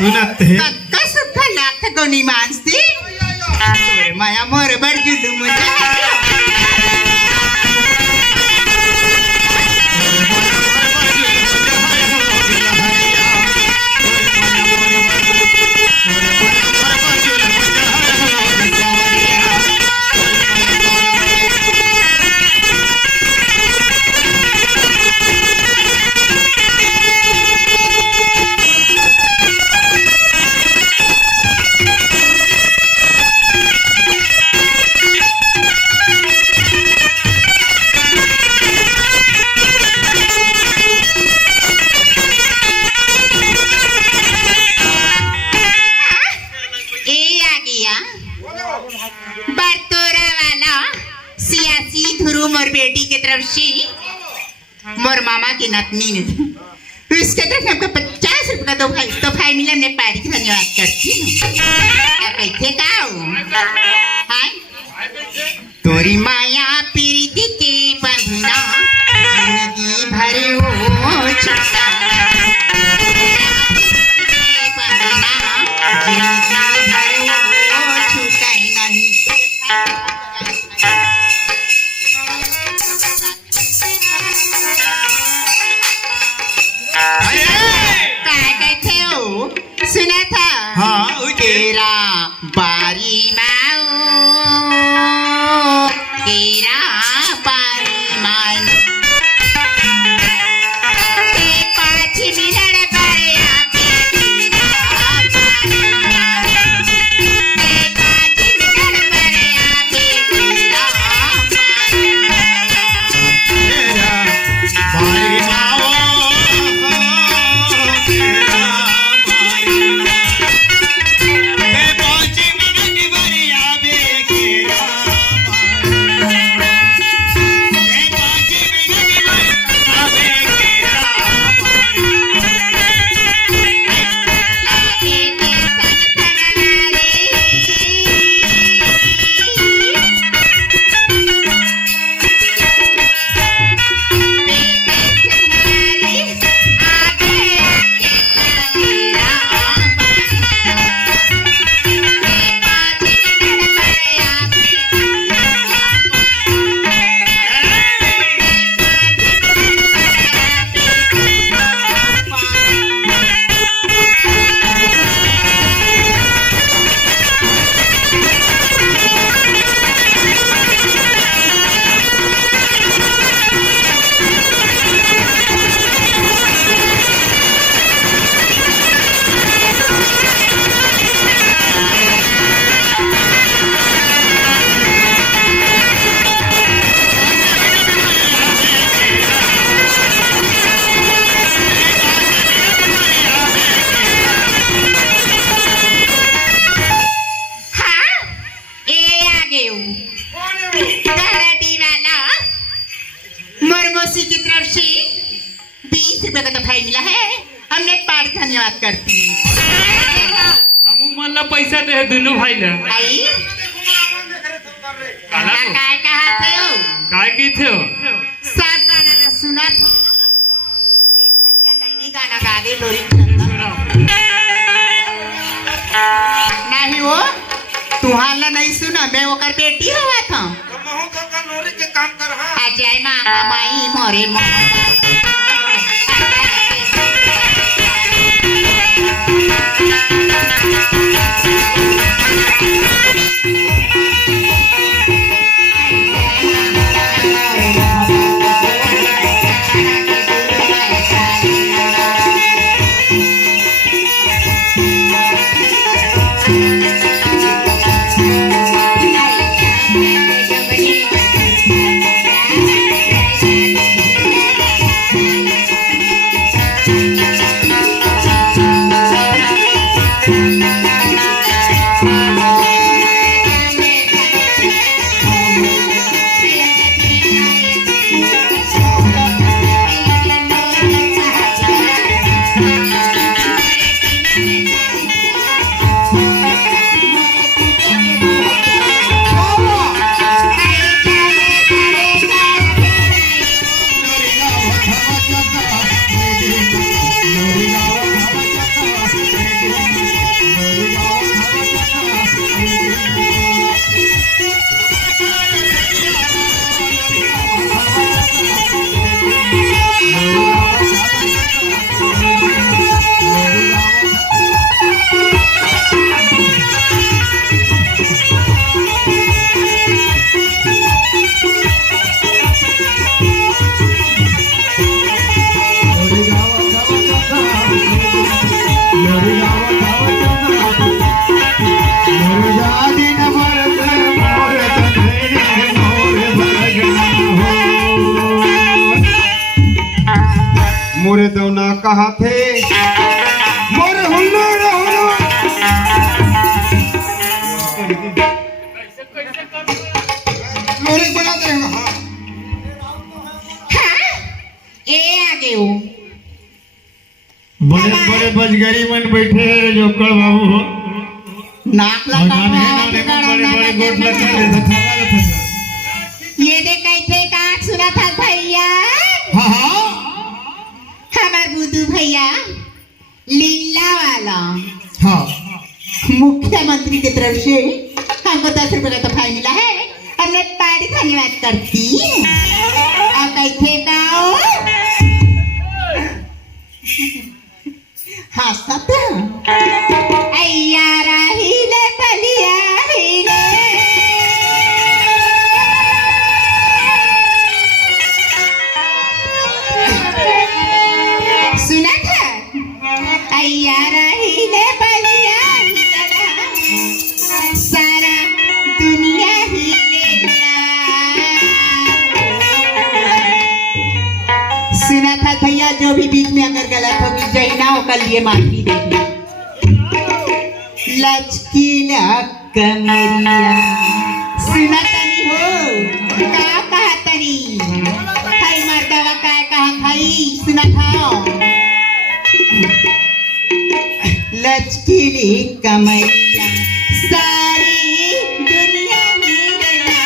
सुनत है कक्का सुखा लाख गोनी मानसी तोरे माया मोरे बड़ जुलू मजा बरतोरा वाला सियासी ध्रुव मोर बेटी की तरफ से मोर मामा की नतनी ने इसके तरफ से हमको 50 रुपए का तो भाई मिला, मैं पार्टी धन्यवाद करती हूँ। कैसे गाओ तोरी माया प्रीति के बंधना जिंदगी भर हो छुटा बंधना जिंदगी भर हो छूटा नहीं। कहते हो सुना था हाँ तेरा बारी माओ तेरा बारी मान 5 मिनट पर मौसी की तरफ से 20 रुपए का तो भाई मिला है, हमने पार्टी धन्यवाद करती है। हमू मन ला पैसा दे दोनों भाई ला भाई काला को? काय कहा थे हो काय की थे हो? सब गाना ला सुना था एक था चंदनी गाना गा दे लोरी चंदन नहीं हो तुहार ला नहीं सुना मैं ओकर बेटी हुआ था तो महू तो का नौरी के काम कर हाँ अजय मामा माई मोरे मोरे मोरे दौना कहा थे मोरे हुल्लड़ लोरी बना दे हाँ हाँ ए आगे हो बड़े बड़े बजगरी मन बैठे हैं जो कल बाबू हो नाक और लगा गाने गाने में बड़े बड़े गोट लगा ले तो थका ले ये देख कैसे कहा सुना था भैया हाँ हाँ हमार बुद्धू भैया लीला वाला हाँ मुख्यमंत्री की तरफ से हमको 10 रुपए का तोहफा मिला है और मैं बड़ी धन्यवाद करती और कैसे गाओ हाँ सत अय्यारा हिले बलिया हिले सुना था अय्यारा हिले बलिया हिलेला सारा दुनिया हिलेला सुना था भैया जो भी बीच में अगर गलत होगी जैना होकर लिए माफी दे दे लचकीला कमरिया सुना तनी हो का कहा तनी हाय मर्दवा का कहा भाई सुना था लचकीली कमरिया सारी दुनिया हिलेला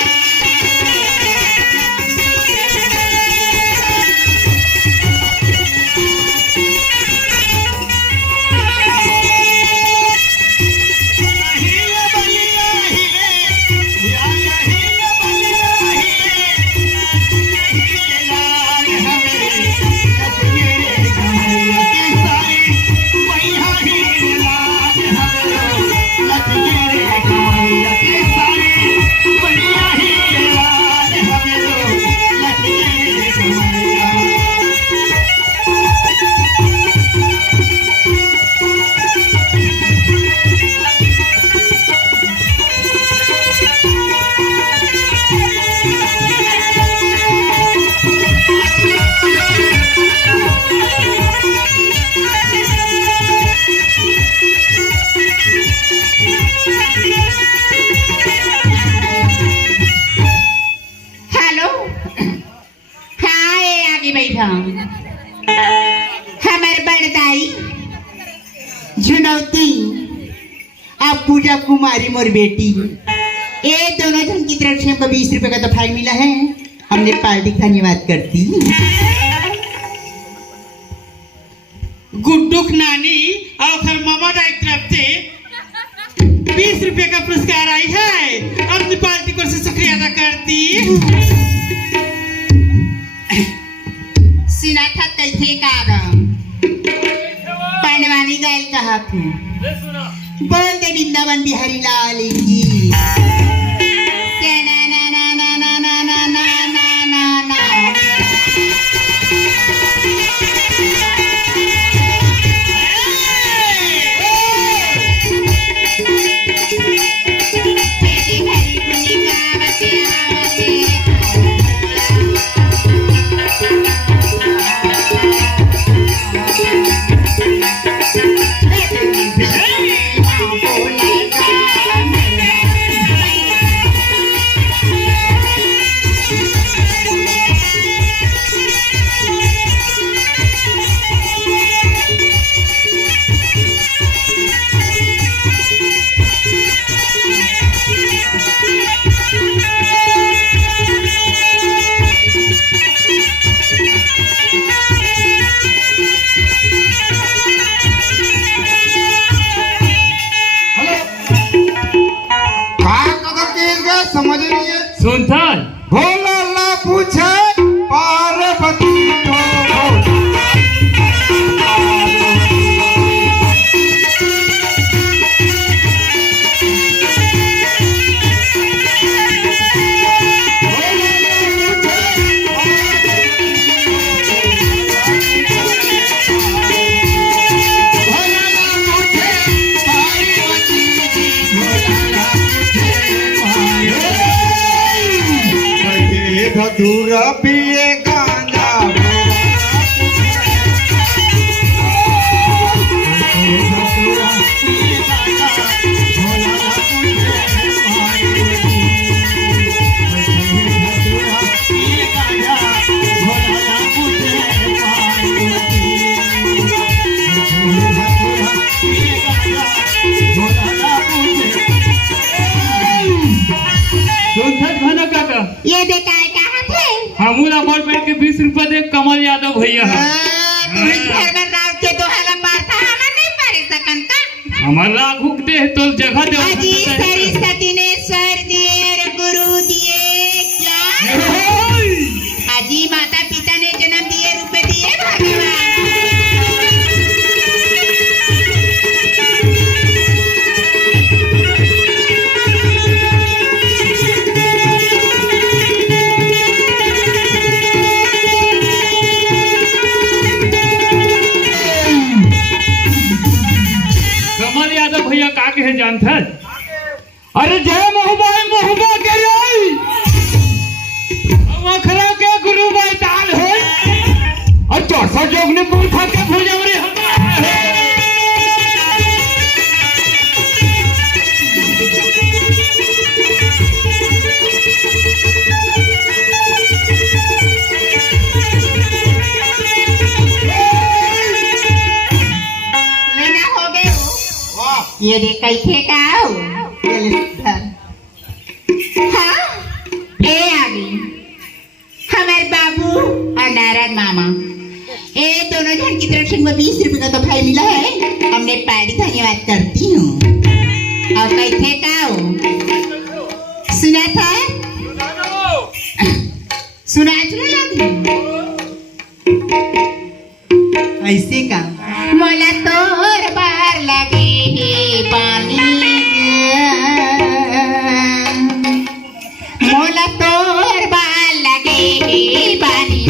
हेलो हाँ ये आगे बैठा हमारे बड़दाई झुनौती अब पूजा कुमारी मोर बेटी ये दोनों जन की तरफ से हमको 20 रुपए का तो फाइन मिला है। हमने पार्टी का धन्यवाद करती। गुड्डुक नानी और फिर मामा दाई तरफ से 20 रुपए का पुरस्कार आई है। अपनी पार्टी को से शुक्रिया अदा करती। सुना था कैसे कागम पांडवानी गायल कहा थी बोल दे वृंदावन बिहारी लाल की ना ना ना ना ना ना ना ना ना ना समझ नहीं है। सुनता भोला ला पूछे पार्वती को धतूरा पिए गांजा सुनता खाना काका ये देखा है कहाँ थे हमूला बोल बैठ के 20 रुपए दे कमल यादव भैया है। तुम्हें घर में राव के तो हला मारता हमें नहीं पारे सकन का हमारा घुकते है तो जगह दे अजी सरस्वती ने स्वर दिए रे गुरु दिए क्या अजी माता पिता ने जन्म दिए रुपए दिए भगवान कमल यादव भैया का के है जानता है? अरे जय मोहबा के रे अखरा के गुरु बैताल है और 400 जोग ने मूर्खा के भुजवरी लेना हो गए हो ये देख कैसे का हो हाँ ए आ गई हमारे बाबू और नारायण मामा ये दोनों जन की तरफ से 20 रुपए का तो भाई मिला है हमने पार्टी धन्यवाद करती हूँ और कैसे का हो सुना था सुना लगी ऐसे का मोला तोर बार लगे हे पानी मोला तोर बार लगे हे पानी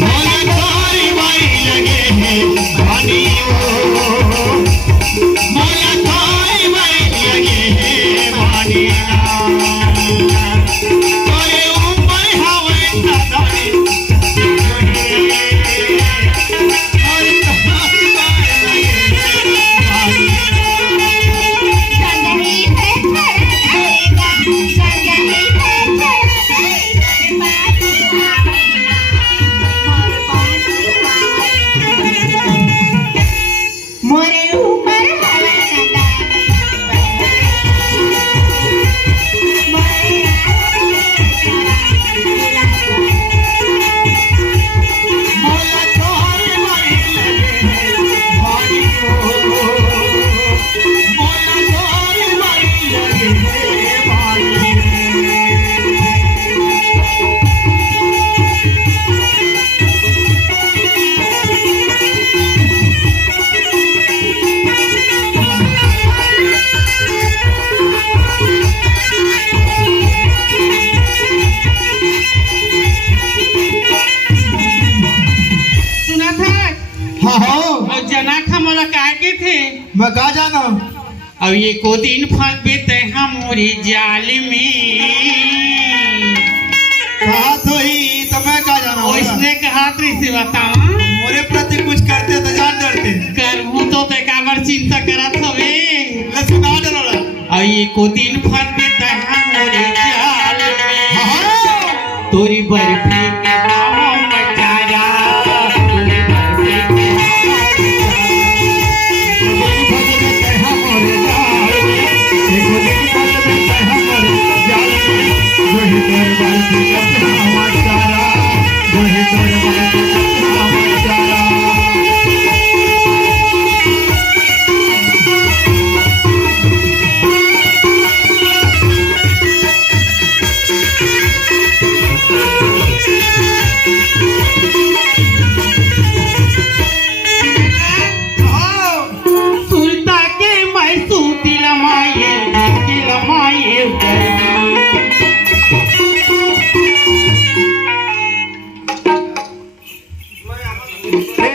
मोला तोर बार लगे हे पानी मोला तोर बार लगे हे पानी तोरे ऊपर हवा दादा जना था मोला काहे के थे मैं कहा जाना अब ये को दिन फल बेते मोरी जाल में कहा तो ही तो मैं कहा जाना उसने कहा से बताओ मोरे प्रति कुछ करते तो जान डरते करहूं तो ते काबर चिंता करत हवे लसुना डरला अब ये को दिन फल